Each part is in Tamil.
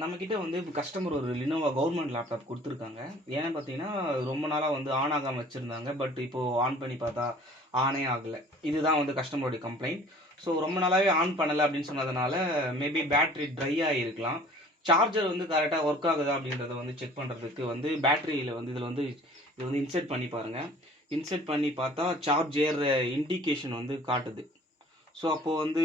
நம்மக்கிட்ட வந்து கஸ்டமர் ஒரு Lenovo கவர்மெண்ட் லேப்டாப் கொடுத்துருக்காங்க. ஏன்னு பார்த்தீங்கன்னா, ரொம்ப நாளா வந்து ஆன் ஆகாம வச்சிருந்தாங்க. பட் இப்போ ஆன் பண்ணி பார்த்தா ஆனே ஆகல. இதுதான் வந்து கஸ்டமருடைய கம்ப்ளைண்ட். ஸோ ரொம்ப நாளாவே ஆன் பண்ணல அப்படின்னு சொன்னதுனால, மேபி பேட்டரி ட்ரை ஆகியிருக்கலாம். சார்ஜர் வந்து கரெக்டாக ஒர்க் ஆகுதா அப்படின்றத வந்து செக் பண்ணுறதுக்கு வந்து பேட்டரியில் வந்து இதில் வந்து இது வந்து இன்செர்ட் பண்ணி பாருங்கள். இன்செர்ட் பண்ணி பார்த்தா சார்ஜ் ஏறுற இண்டிகேஷன் வந்து காட்டுது. ஸோ அப்போது வந்து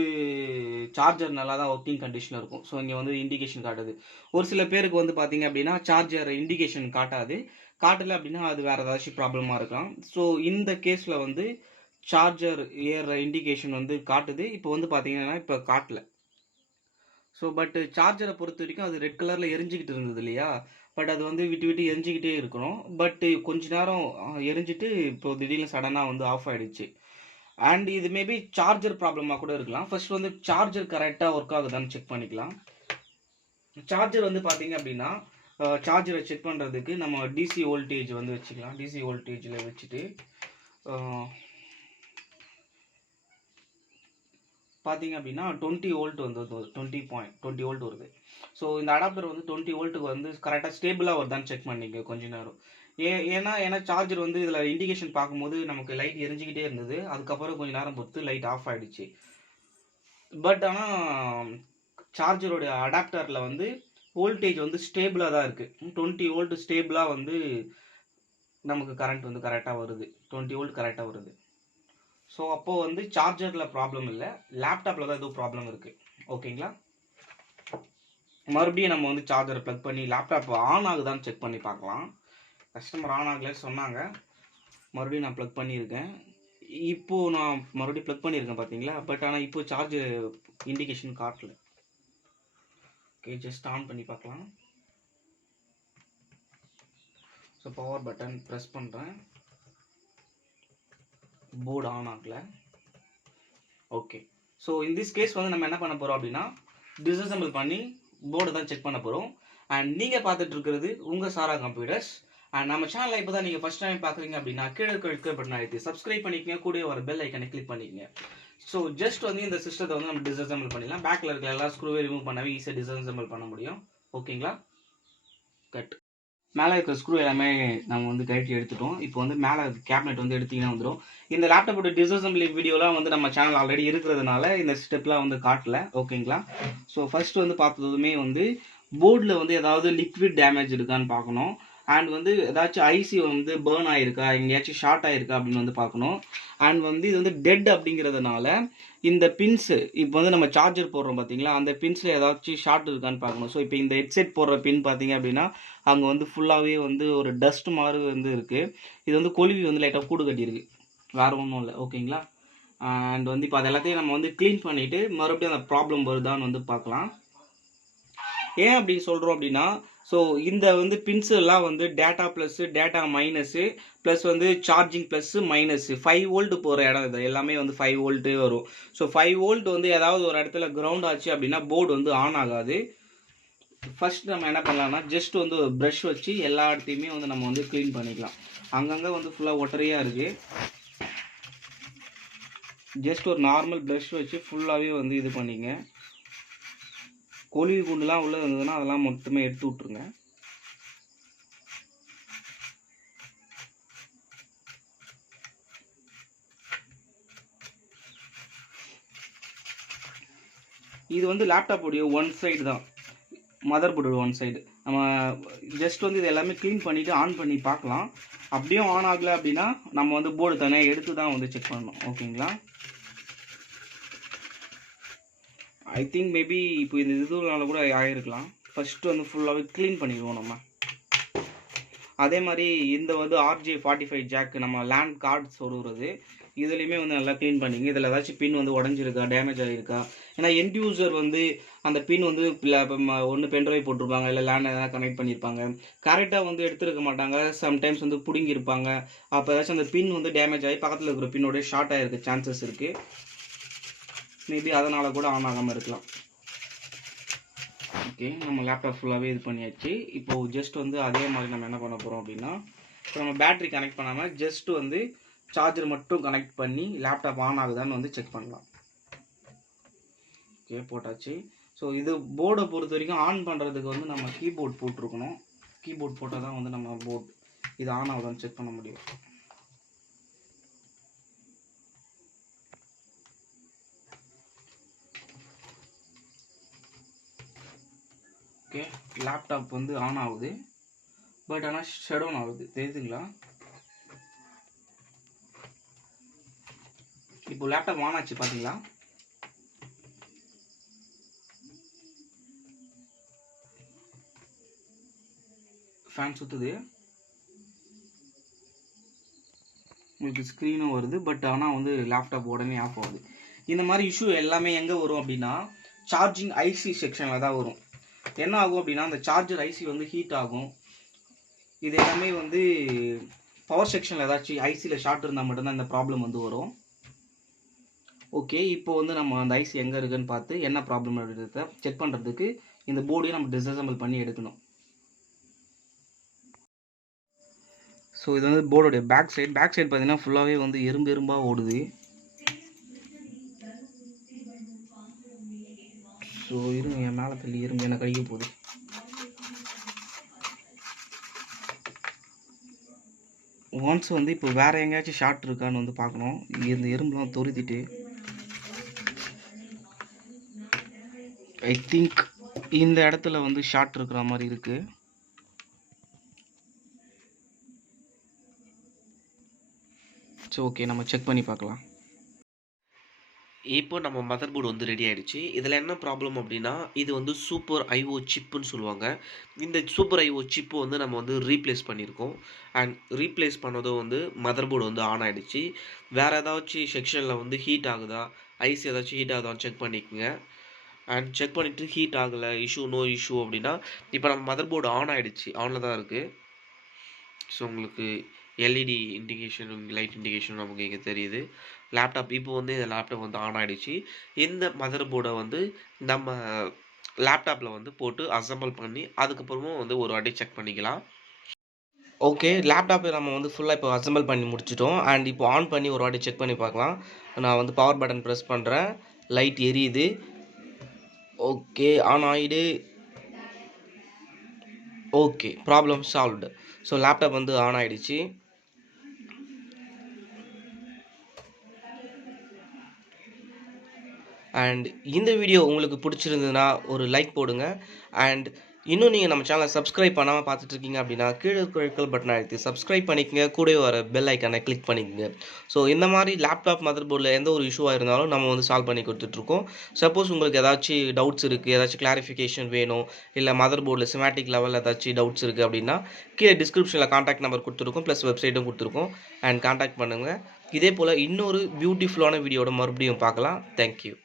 சார்ஜர் நல்லா தான் ஒர்க்கிங் கண்டிஷனில் இருக்கும். ஸோ இங்கே வந்து இண்டிகேஷன் காட்டுது. ஒரு சில பேருக்கு வந்து பார்த்தீங்க அப்படின்னா சார்ஜர் இண்டிகேஷன் காட்டாது. காட்டலை அப்படின்னா அது வேறு ஏதாச்சும் ப்ராப்ளமாக இருக்கலாம். ஸோ இந்த கேஸில் வந்து சார்ஜர் ஏறுற இண்டிகேஷன் வந்து காட்டுது. இப்போ வந்து பார்த்தீங்கன்னா இப்போ காட்டல. ஸோ பட் சார்ஜரை பொறுத்த வரைக்கும் அது ரெட் கலரில் எரிஞ்சிக்கிட்டு இருந்தது இல்லையா? பட் அது வந்து விட்டு விட்டு எரிஞ்சிக்கிட்டே இருக்கணும். பட் கொஞ்ச நேரம் எரிஞ்சிட்டு இப்போ திடீர்னு சடனாக வந்து ஆஃப் ஆகிடுச்சு. அண்ட் இது மேபி சார்ஜர் ப்ராப்ளமாக கூட இருக்கலாம். ஃபர்ஸ்ட் வந்து சார்ஜர் கரெக்டாக ஒர்க் ஆகுதான்னு செக் பண்ணிக்கலாம். சார்ஜர் வந்து பார்த்தீங்க அப்படின்னா சார்ஜரை செக் பண்ணுறதுக்கு நம்ம டிசி வோல்டேஜ் வந்து வச்சுக்கலாம். டிசி வோல்டேஜில் வச்சுட்டு பார்த்தீங்க அப்படின்னா 20 வோல்ட் வந்து 20 வோல்ட் வருது. ஸோ இந்த அடாப்டர் வந்து 20 வோல்ட்டுக்கு வந்து கரெக்டாக ஸ்டேபிளாக வருதான்னு செக் பண்ணிங்க கொஞ்ச நேரம். ஏன்னா சார்ஜர் வந்து இதில் இண்டிகேஷன் பார்க்கும்போது நமக்கு லைட் எரிஞ்சிக்கிட்டே இருந்தது. அதுக்கப்புறம் கொஞ்சம் நேரம் பொறுத்து லைட் ஆஃப் ஆகிடுச்சு. பட் ஆனால் சார்ஜரோட அடாப்டரில் வந்து வோல்டேஜ் வந்து ஸ்டேபிளாக தான் இருக்குது. 20 வோல்ட் ஸ்டேபிளாக வந்து நமக்கு கரண்ட் வந்து கரெக்டாக வருது. 20 வோல்ட் கரெக்டாக வருது. ஸோ அப்போது வந்து சார்ஜரில் ப்ராப்ளம் இல்லை, லேப்டாப்பில் தான் எதுவும் ப்ராப்ளம் இருக்குது. ஓகேங்களா? மறுபடியும் நம்ம வந்து சார்ஜரை ப்ளக் பண்ணி லேப்டாப் ஆன் ஆகுதான்னு செக் பண்ணி பார்க்கலாம். கஸ்டமர் ஆன் ஆகலன்னு சொன்னாங்க. மறுபடியும் நான் ப்ளக் பண்ணியிருக்கேன். இப்போது நான் மறுபடியும் ப்ளக் பண்ணியிருக்கேன் பார்த்தீங்களா? பட் ஆனால் இப்போ சார்ஜ் இண்டிகேஷன் காட்டல. ஓகே, ஜஸ்ட் ஆன் பண்ணி பார்க்கலாம். ஸோ பவர் பட்டன் ப்ரெஸ் பண்ணுறேன். போர்டு ஆன் ஆகலை. Okay, so in this case வந்து நம்ம என்ன பண்ண போகிறோம் அப்படின்னா டிஸ்அசெம்பிள் பண்ணி போர்டை தான் செக் பண்ண போகிறோம். அண்ட் நீங்கள் பார்த்துட்டு இருக்கிறது உங்கள் சாரா கம்ப்யூட்டர்ஸ். அண்ட் நம்ம சேனலில் இப்போ தான் நீங்கள் ஃபஸ்ட் டைம் பார்க்குறீங்க அப்படின்னா கீழே இருக்க பட்டன் அழுத்தி சப்ஸ்கிரைப் பண்ணிக்கங்க. கூட வர பெல் ஐக்கனை கிளிக் பண்ணிக்கங்க. ஸோ ஜஸ்ட் வந்து இந்த சிஸ்டத்தை வந்து நம்ம டிஸ்அசெம்பிள் பண்ணிடலாம். பேக்கில் இருக்கிற எல்லா ஸ்க்ரூவை ரிமூவ் பண்ணவே ஈஸியாக டிஸ்அசெம்பிள் பண்ண முடியும். ஓகேங்களா? கட். மேலே இருக்கிற ஸ்க்ரூ எல்லாமே நம்ம வந்து கழட்டி எடுத்துட்டோம். இப்போ வந்து மேலே கேபினெட் வந்து எடுத்தீங்கன்னா வந்துடும். இந்த லேப்டாப்போட டிஸ்அசெம்பிளி வீடியோலாம் வந்து நம்ம சேனல் ஆல்ரெடி இருக்கிறதுனால இந்த ஸ்டெப்லாம் வந்து காட்டல. ஓகேங்களா? ஸோ ஃபர்ஸ்ட் வந்து பார்த்ததுமே வந்து போர்டில் வந்து ஏதாவது லிக்விட் டேமேஜ் இருக்கான்னு பார்க்கணும். அண்ட் வந்து ஏதாச்சும் ஐசி வந்து பேர்ன் ஆகிருக்கா, எங்கேயாச்சும் ஷார்ட் ஆகிருக்கா அப்படின்னு வந்து பார்க்கணும். அண்ட் வந்து இது வந்து டெட் அப்படிங்கிறதுனால இந்த பின்ஸு இப்போ வந்து நம்ம சார்ஜர் போடுறோம் பார்த்தீங்களா, அந்த பின்ஸில் ஏதாச்சும் ஷார்ட் இருக்கான்னு பார்க்கணும். ஸோ இப்போ இந்த ஹெட்செட் போடுற பின் பார்த்தீங்க அப்படின்னா அங்கே வந்து ஃபுல்லாகவே வந்து ஒரு டஸ்ட் மாதிரி வந்து இருக்குது. இது வந்து கொழுவி வந்து லைட்டாக கூடு கட்டியிருக்கு, வேறு ஒன்றும் இல்லை. ஓகேங்களா? அண்ட் வந்து இப்போ அது எல்லாத்தையும் நம்ம வந்து க்ளீன் பண்ணிவிட்டு மறுபடியும் அந்த ப்ராப்ளம் வருதான்னு வந்து பார்க்கலாம். ஏன் அப்படி சொல்கிறோம் அப்படின்னா, ஸோ இந்த வந்து பின்ஸ் எல்லாம் வந்து data plus, data minus, plus வந்து சார்ஜிங் ப்ளஸ்ஸு மைனஸு 5 வோல்ட் போகிற இடம் இது எல்லாமே வந்து 5 வோல்ட்டு வரும். ஸோ 5 வோல்ட் வந்து ஏதாவது ஒரு இடத்துல கிரவுண்ட் ஆச்சு அப்படின்னா போர்டு வந்து ஆன் ஆகாது. ஃபர்ஸ்ட் நம்ம என்ன பண்ணலாம்னா ஜஸ்ட் வந்து ஒரு ப்ரஷ் வச்சு எல்லா இடத்தையுமே வந்து நம்ம வந்து க்ளீன் பண்ணிக்கலாம். அங்கங்கே வந்து ஃபுல்லாக ஒட்டரையாக இருக்குது. ஜஸ்ட் ஒரு நார்மல் ப்ரஷ் வச்சு ஃபுல்லாகவே வந்து இது பண்ணிங்க. கொழுவி குண்டுலாம் உள்ளே இருந்ததுன்னா அதெல்லாம் மொத்தமே எடுத்து விட்ருங்க. இது வந்து லேப்டாப்போடைய ஒன் சைடு தான், மதர் போர்டோட ஒன் சைடு. நம்ம ஜஸ்ட் வந்து இது எல்லாமே க்ளீன் பண்ணிவிட்டு ஆன் பண்ணி பார்க்கலாம். அப்படியும் ஆன் ஆகலை அப்படின்னா நம்ம வந்து போர்டு தனியாக எடுத்து தான் வந்து செக் பண்ணணும். ஓகேங்களா? ஐ திங்க் மேபி இப்போ இந்த இதுனால கூட ஆகிருக்கலாம். ஃபஸ்ட்டு வந்து ஃபுல்லாகவே க்ளீன் பண்ணிடுவோம் நம்ம. அதே மாதிரி இந்த வந்து RJ45 ஜாக் நம்ம லேண்ட் கார்டு சொருகிறது, இதுலேயுமே வந்து நல்லா க்ளீன் பண்ணிங்க. இதில் ஏதாச்சும் பின் வந்து உடஞ்சிருக்கா, டேமேஜ் ஆகிருக்கா. ஏன்னா எண்ட் யூசர் வந்து அந்த பின் வந்து ஒன்று பென்ட்ரைவ் போட்டிருப்பாங்க, இல்லை லேண்ட் எதனா கனெக்ட் பண்ணியிருப்பாங்க, கரெக்டாக வந்து எடுத்துருக்க மாட்டாங்க. சம்டைம்ஸ் வந்து பிடுங்கியிருப்பாங்க. அப்போ ஏதாச்சும் அந்த பின் வந்து டேமேஜ் ஆகி பக்கத்தில் இருக்கிற பின்னோட ஷார்ட் ஆகிருக்க சான்சஸ் இருக்குது. மேபி அதனால் கூட ஆன் ஆகாமல் இருக்கலாம். ஓகே, நம்ம லேப்டாப் ஃபுல்லாகவே இது பண்ணியாச்சு. இப்போது ஜஸ்ட் வந்து அதே மாதிரி நம்ம என்ன பண்ண போகிறோம் அப்படின்னா, இப்போ நம்ம பேட்ரி கனெக்ட் பண்ணாமல் ஜஸ்ட் வந்து சார்ஜர் மட்டும் கனெக்ட் பண்ணி லேப்டாப் ஆன் ஆகுதான்னு வந்து செக் பண்ணலாம். ஓகே, போட்டாச்சு. ஸோ இது போர்டை பொறுத்த வரைக்கும் ஆன் பண்ணுறதுக்கு வந்து நம்ம கீபோர்ட் போட்டிருக்கணும். கீபோர்ட் போட்டால் தான் வந்து நம்ம போர்ட் இது ஆன் ஆகுதான்னு செக் பண்ண முடியும். ஓகே, லேப்டாப் வந்து ஆன் ஆகுது, பட் ஆனால் ஷட் டவுன் ஆகுது, தெரியுதுங்களா? இப்போ லேப்டாப் ஆன் ஆச்சு பார்த்தீங்களா? ஃபேன் சுற்றுது, உங்களுக்கு ஸ்க்ரீனும் வருது, பட் ஆனால் வந்து லேப்டாப் உடனே ஆஃப் ஆகுது. இந்த மாதிரி இஷ்யூ எல்லாமே எங்கே வரும் அப்படின்னா சார்ஜிங் ஐசி செக்ஷனில் தான் வரும். என்ன ஆகும் அப்படின்னா அந்த சார்ஜர் ஐசி வந்து ஹீட் ஆகும். இது எல்லாமே வந்து பவர் செக்ஷனில் ஏதாச்சும் ஐசியில் ஷார்ட் இருந்தால் மட்டும்தான் இந்த ப்ராப்ளம் வந்து வரும். ஓகே, இப்போ வந்து நம்ம அந்த ஐசி எங்கே இருக்குன்னு பார்த்து என்ன ப்ராப்ளம் அப்படின்றத செக் பண்ணுறதுக்கு இந்த போர்டையும் நம்ம டிஸ்அசம்பிள் பண்ணி எடுக்கணும். ஸோ இது வந்து போர்டோடைய பேக் சைடு பார்த்தீங்கன்னா ஃபுல்லாகவே வந்து எறும்பாக ஓடுது. ஸோ இருங்க, என் மேலே தள்ளி எறும்பு எனக்கு கடிக்க போகுது. ஒன்ஸ் வந்து இப்போ வேறு எங்கேயாச்சும் ஷார்ட் இருக்கான்னு வந்து பார்க்கணும். இந்த எறும்புலாம் தொருத்திட்டு ஐ திங்க் இந்த இடத்துல வந்து ஷார்ட் இருக்கிற மாதிரி இருக்குது. ஸோ ஓகே, நம்ம செக் பண்ணி பார்க்கலாம். இப்போ நம்ம மதர் போர்டு வந்து ரெடி ஆகிடுச்சு. இதில் என்ன ப்ராப்ளம் அப்படின்னா, இது வந்து சூப்பர் ஐஓ சிப்புன்னு சொல்லுவாங்க. இந்த சூப்பர் ஐஓ சிப்பு வந்து நம்ம வந்து ரீப்ளேஸ் பண்ணியிருக்கோம். அண்ட் ரீப்ளேஸ் பண்ணதும் வந்து மதர் போர்டு வந்து ஆன் ஆகிடுச்சு. வேறு ஏதாச்சும் செக்ஷனில் வந்து ஹீட் ஆகுதா, ஐசி ஏதாச்சும் ஹீட் ஆகுதான்னு செக் பண்ணிக்கோங்க. அண்ட் செக் பண்ணிவிட்டு ஹீட் ஆகலை, நோ இஷ்யூ அப்படின்னா இப்போ நம்ம மதர் போர்டு ஆன் ஆகிடுச்சு, ஆனில் தான் இருக்குது. ஸோ உங்களுக்கு எல்இடி இண்டிகேஷன், லைட் இண்டிகேஷன் நமக்கு இங்கே தெரியுது. லேப்டாப் இப்போ வந்து இந்த லேப்டாப் வந்து ஆன் ஆகிடுச்சு. இந்த மதர் போர்டை வந்து நம்ம லேப்டாப்பில் வந்து போட்டு அசம்பிள் பண்ணி அதுக்கப்புறமும் வந்து ஒரு வாட்டி செக் பண்ணிக்கலாம். ஓகே, லேப்டாப்பை நம்ம வந்து ஃபுல்லாக இப்போ அசம்பிள் பண்ணி முடிச்சிட்டோம். அண்ட் இப்போ ஆன் பண்ணி ஒரு வாட்டி செக் பண்ணி பார்க்கலாம். நான் வந்து பவர் பட்டன் ப்ரெஸ் பண்ணுறேன், லைட் எரியுது. ஓகே, ஆன் ஆகிடு. Okay, problem solved. So laptop வந்து ஆன் ஆகிடுச்சு. அண்ட் இந்த வீடியோ உங்களுக்கு பிடிச்சிருந்ததுன்னா ஒரு லைக் போடுங்க. அண்ட் இன்னும் நீங்கள் நம்ம சேனலை சப்ஸ்கிரைப் பண்ணாமல் பார்த்துட்ருக்கீங்க அப்படின்னா கீழே இருக்கிற ரெட் பட்டன் அழுத்தி சப்ஸ்கிரைப் பண்ணிக்கங்க, கூடவே வர பெல் ஐக்கானை கிளிக் பண்ணிக்கங்க. ஸோ இந்த மாதிரி லேப்டாப் மதர் போர்டில் எந்த ஒரு இஷ்யூவாக இருந்தாலும் நம்ம வந்து சால்வ் பண்ணி கொடுத்துட்ருக்கோம். சப்போஸ் உங்களுக்கு ஏதாச்சும் டவுட்ஸ் இருக்குது, ஏதாச்சும் கிளாரிஃபிகேஷன் வேணும், இல்லை மதர் போர்டில் சிமேட்டிக் லெவலில் ஏதாச்சும் டவுட்ஸ் இருக்குது அப்படின்னா கீழே டிஸ்கிரிப்ஷனில் காண்டாக்ட் நம்பர் கொடுத்துருக்கோம், ப்ளஸ் வெப்சைட்டும் கொடுத்துருக்கோம். அண்ட் காண்டாக்ட் பண்ணுங்கள். இதே போல் இன்னொரு பியூட்டிஃபுல்லான வீடியோட மறுபடியும் பார்க்கலாம். தேங்க்யூ.